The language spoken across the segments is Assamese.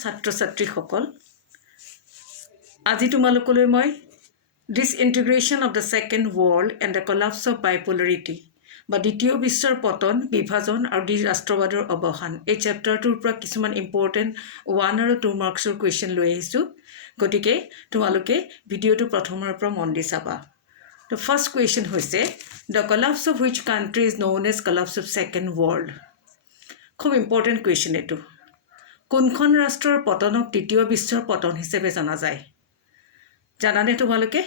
ছাত্ৰ ছাত্ৰীসকল আজি তোমালোকলৈ মই disintegration of the second world and the collapse of bipolarity বা দ্বিতীয় বিশ্বৰ পতন বিভাজন আৰু দ্বিৰাষ্ট্ৰবাদৰ অৱসান এই চেপ্টাৰটোৰ পৰা কিছুমান ইম্পৰ্টেণ্ট 1 আৰু 2 মাৰ্কছৰ কুৱেশ্যন লৈ আহিছোঁ গতিকে তোমালোকে ভিডিঅ'টো প্ৰথমৰ পৰা মন দি চাবা The first question হৈছে the collapse of which country is known as collapse of second world খুব ইম্পৰ্টেণ্ট কুৱেশ্যন এইটো কোনখন ৰাষ্ট্ৰৰ পতনক দ্বিতীয় বিশ্বৰ পতন হিচাপে জনা যায় জানানে তোমালোকে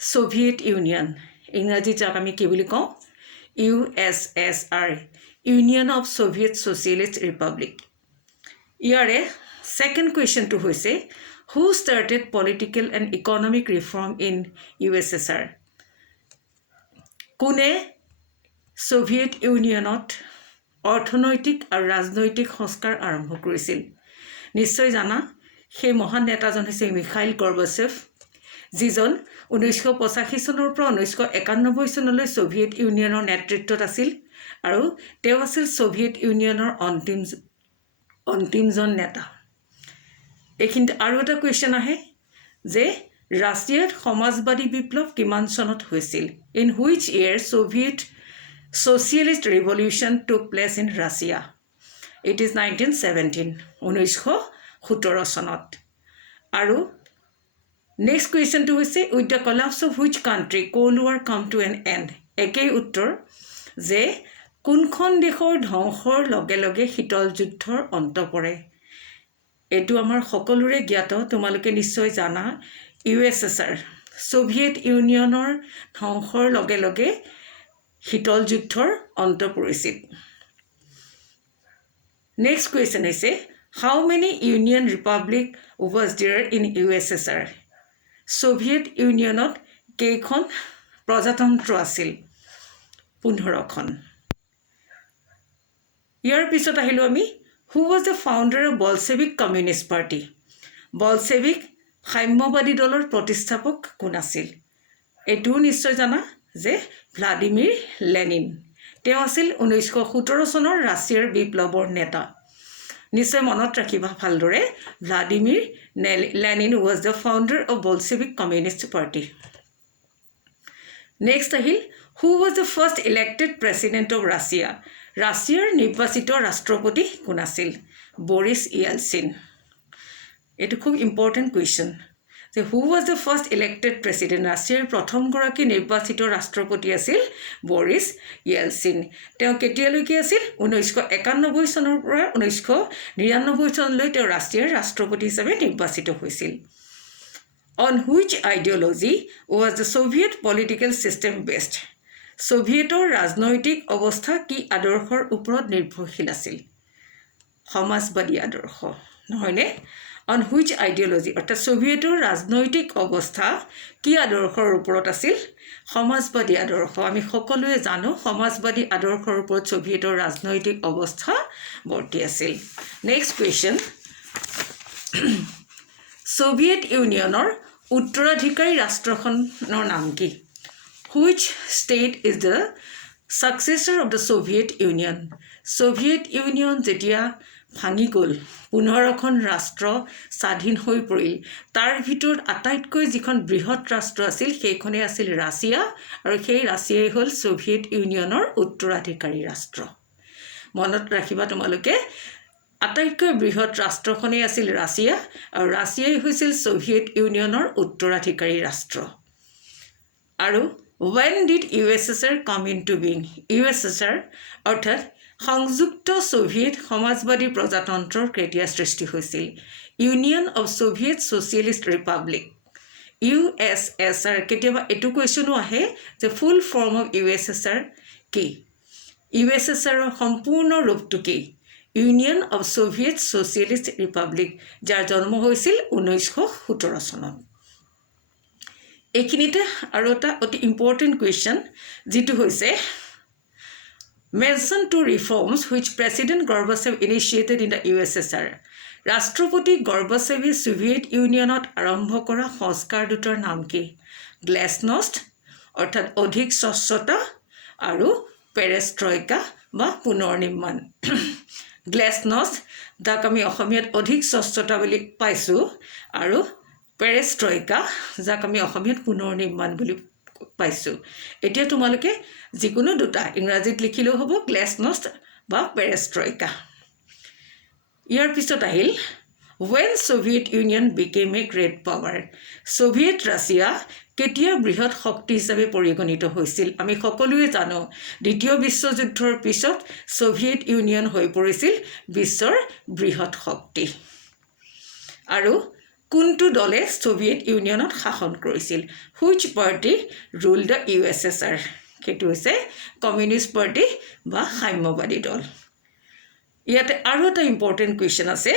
সোভিয়েট ইউনিয়ন ইংৰাজীত যাক আমি কি বুলি কওঁ USSR union of Soviet সোশিয়েলিষ্ট republic ইয়াৰে সেকেন্ড কুৱেশ্যনটো হৈছে who started political and economic reform in USSR কোনে সোভিয়েট ইউনিয়নত অৰ্থনৈতিক আৰু ৰাজনৈতিক সংস্কাৰ আৰম্ভ কৰিছিল নিশ্চয় জানা সেই মহান নেতাজন হৈছে মিখাইল গৰ্বাচেভ যিজন 1985 চনৰ পৰা 1991 চনলৈ সোভিয়েট ইউনিয়নৰ নেতৃত্বত আছিল আৰু তেওঁ আছিল সোভিয়েট ইউনিয়নৰ অন্তিমজন নেতা এইখিনিতে আৰু এটা কুৱেশ্যন আহে যে ৰাছিয়াত সমাজবাদী বিপ্লৱ কিমান চনত হৈছিল in which year Soviet Socialist revolution took place in Russia. It is 1917. 1917 চনত আৰু next question to হৈছে with the collapse of which country Cold War come to an end. একেই উত্তৰ যে কোনখন দেশৰ ধ্বংসৰ লগে লগে শীতল যুদ্ধৰ অন্ত পৰে এটো আমাৰ সকলোৰে জ্ঞাত তোমালোকে নিশ্চয় জানা USSR সোভিয়েট ইউনিয়নৰ ধ্বংসৰ লগে লগে শীতল যুদ্ধৰ অন্ত পৰিছিল নেক্সট কুৱেশ্যন হৈছে how many union republic was there in USSR soviet ইউনিয়নত কেইখন প্ৰজাতন্ত্ৰ আছিল 15খন ইয়াৰ পিছত আহিলো আমি who was the founder of Bolshevik Communist Party Bolshevik সাম্যবাদী দলৰ প্ৰতিষ্ঠাপক কোন আছিল এটো নিশ্চয় জানা যে ভ্লাদিমিৰ লেনিন তেওঁ আছিল 1917 চনৰ ৰাছিয়াৰ বিপ্লৱৰ নেতা নিশ্চয় মনত ৰাখিবা ভালদৰে Vladimir Lenin was the founder of Bolshevik Communist Party next আহিল who was the first elected president of Russia ৰাছিয়াৰ নিৰ্বাচিত ৰাষ্ট্ৰপতি কোন আছিল বৰিছ য়েলচিন এটো খুব ইম্পৰ্টেণ্ট কুৱেশ্যন যে who was the first elected president ৰাছিয়াৰ প্ৰথম গৰাকী নিৰ্বাচিত ৰাষ্ট্ৰপতি আছিল বৰিছ য়েলচিন তেওঁ কেতিয়ালৈকে আছিল 1991 চনৰ পৰা 1999 চনলৈ তেওঁ ৰাছিয়াৰ ৰাষ্ট্ৰপতি হিচাপে নিৰ্বাচিত হৈছিল on which ideology was the Soviet political system based সোভিয়েটৰ ৰাজনৈতিক অৱস্থা কি আদৰ্শৰ ওপৰত নিৰ্ভৰশীল আছিল সমাজবাদী আদৰ্শ নহয়নে on which ideology অৰ্থাৎ সোভিয়েটৰ ৰাজনৈতিক অৱস্থা কি আদৰ্শৰ ওপৰত আছিল সমাজবাদী আদৰ্শ আমি সকলোৱে জানো সমাজবাদী আদৰ্শৰ ওপৰত সোভিয়েটৰ ৰাজনৈতিক অৱস্থা বৰ্তি আছিল নেক্সট কুৱেশ্যন সোভিয়েট ইউনিয়নৰ উত্তৰাধিকাৰী ৰাষ্ট্ৰখনৰ নাম কি which state is the successor of the Soviet Union Soviet Union যেতিয়া ভাঙি গল 15খন ৰাষ্ট্ৰ স্বাধীন হৈ পৰিল তাৰ ভিতৰত আটাইতকৈ যিখন বৃহৎ ৰাষ্ট্ৰ আছিল সেইখনে আছিল ৰাছিয়া আৰু সেই ৰাছিয়াই হ'ল সোভিয়েট ইউনিয়নৰ উত্তৰাধিকাৰী ৰাষ্ট্ৰ মনত ৰাখিবা তোমালোকে আটাইতকৈ বৃহৎ ৰাষ্ট্ৰখনে আছিল ৰাছিয়া আৰু ৰাছিয়াই হৈছিল সোভিয়েট ইউনিয়নৰ উত্তৰাধিকাৰী ৰাষ্ট্ৰ আৰু when did USSR come into being USSR অৰ্থাৎ সংযুক্ত সোভিয়েট সমাজবাদী প্ৰজাতন্ত্ৰৰ কেতিয়া সৃষ্টি হৈছিল Union of Soviet সোশিয়েলিষ্ট Republic USSR কেতিয়াবা এটো কুৱেশ্যনো আহে যে ফুল ফৰ্ম অফ USSR কি USSR ৰ সম্পূৰ্ণ ৰূপটো কি ইউনিয়ন অফ সোভিয়েট সোশিয়েলিষ্ট ৰিপাব্লিক যাৰ জন্ম হৈছিল 1917 চনত এইখিনিতে আৰু এটা অতি ইম্পৰ্টেণ্ট কুৱেশ্যন যিটো হৈছে mention two reforms which President Gorbachev initiated in the USSR ৰাষ্ট্ৰপতি গৰ্বাচেভে সোভিয়েট ইউনিয়নত আৰম্ভ কৰা সংস্কাৰ দুটাৰ নাম কি গ্লাছনষ্ট অৰ্থাৎ অধিক স্বচ্ছতা আৰু পেৰেষ্ট্ৰয়কা বা পুনৰ নিৰ্মাণ গ্লেছনষ্ট যাক আমি অসমীয়াত অধিক স্বচ্ছতা বুলি পাইছোঁ আৰু পেৰেষ্ট্ৰইকা যাক আমি অসমীয়াত পুনৰ নিৰ্মাণ বুলি পাইছোঁ এতিয়া তোমালোকে যিকোনো দুটা ইংৰাজীত লিখিলেও হ'ব গ্লেছনষ্ট বা পেৰেষ্ট্ৰইকা ইয়াৰ পিছত আহিল when Soviet Union became a great power Soviet Russia কেতিয়া বৃহৎ শক্তি হিচাপে পৰিগণিত হৈছিল আমি সকলোৱে জানো দ্বিতীয় বিশ্বযুদ্ধৰ পিছত সোভিয়েট ইউনিয়ন হৈ পৰিছিল বিশ্বৰ বৃহৎ শক্তি আৰু কোনটো দলে সোভিয়েট ইউনিয়নত শাসন কৰিছিল which party ruled the USSR সেইটো হৈছে কমিউনিষ্ট পাৰ্টি বা সাম্যবাদী দল ইয়াতে আৰু এটা ইম্পৰ্টেণ্ট কুৱেশ্যন আছে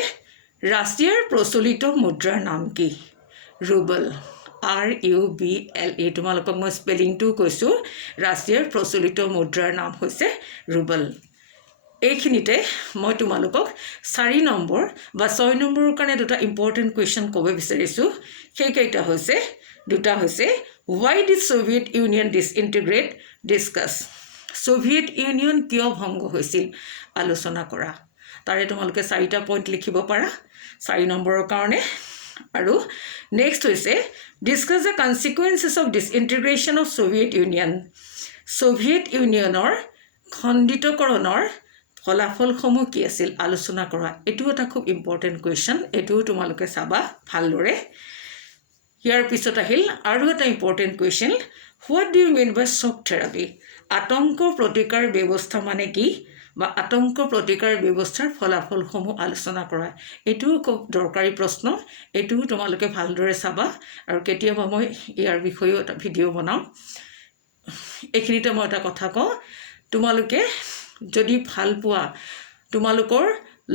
ৰাছিয়াৰ প্ৰচলিত মুদ্ৰাৰ নাম কি ৰুবল RUBLE তোমালোকক মই স্পেলিংটো কৈছোঁ ৰাছিয়াৰ প্ৰচলিত মুদ্ৰাৰ নাম হৈছে ৰুবল এইখিনিতে মই তোমালোকক 4 নম্বৰ বা 6 নম্বৰৰ কাৰণে দুটা ইম্পৰ্টেণ্ট কুৱেশ্যন ক'ব বিচাৰিছোঁ সেইকেইটা হৈছে দুটা হৈছে why did Soviet Union disintegrate discuss Soviet Union কিয় ভংগ হৈছিল আলোচনা কৰা তাৰে তোমালোকে 4টা পইণ্ট লিখিব পাৰা 4 নম্বৰৰ কাৰণে আৰু নেক্সট হৈছে discuss the consequences of disintegration of Soviet Union Soviet Unionৰ খণ্ডিতকৰণৰ ফলাফলসমূহ কি আছিল আলোচনা কৰা এটো এটা খুব ইম্পৰ্টেণ্ট কুৱেশ্যন এটো তোমালোকে চাবা ভালদৰে ইয়াৰ পিছত আহিল আৰু এটা important question what do you mean by shock therapy আতংক প্ৰতিকাৰ ব্যৱস্থা মানে কি বা আতংক প্ৰতিকাৰ ব্যৱস্থাৰ ফলাফলসমূহ আলোচনা কৰা এটো খুব দৰকাৰী প্ৰশ্ন এটো তোমালোকে ভালদৰে চাবা আৰু কেতিয়াবা মই ইয়াৰ বিষয়ে এটা ভিডিও বনাম এইখিনিতে মই এটা কথা কওঁ তোমালোকে যদি ভাল পোৱা তোমালোকৰ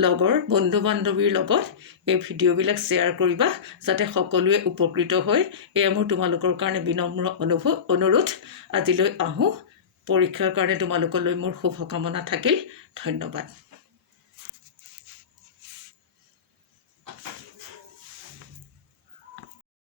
লগৰ বন্ধু বান্ধৱীৰ লগত এই ভিডিওবিলাক শ্বেয়াৰ কৰিবা যাতে সকলোৱে উপকৃত হয় এই মোৰ তোমালোকৰ কাৰণে বিনম্ৰ অনুৰোধ আজিলৈ আহো পৰীক্ষাৰ কাৰণে তোমালোকলৈ মোৰ শুভকামনা থাকিল ধন্যবাদ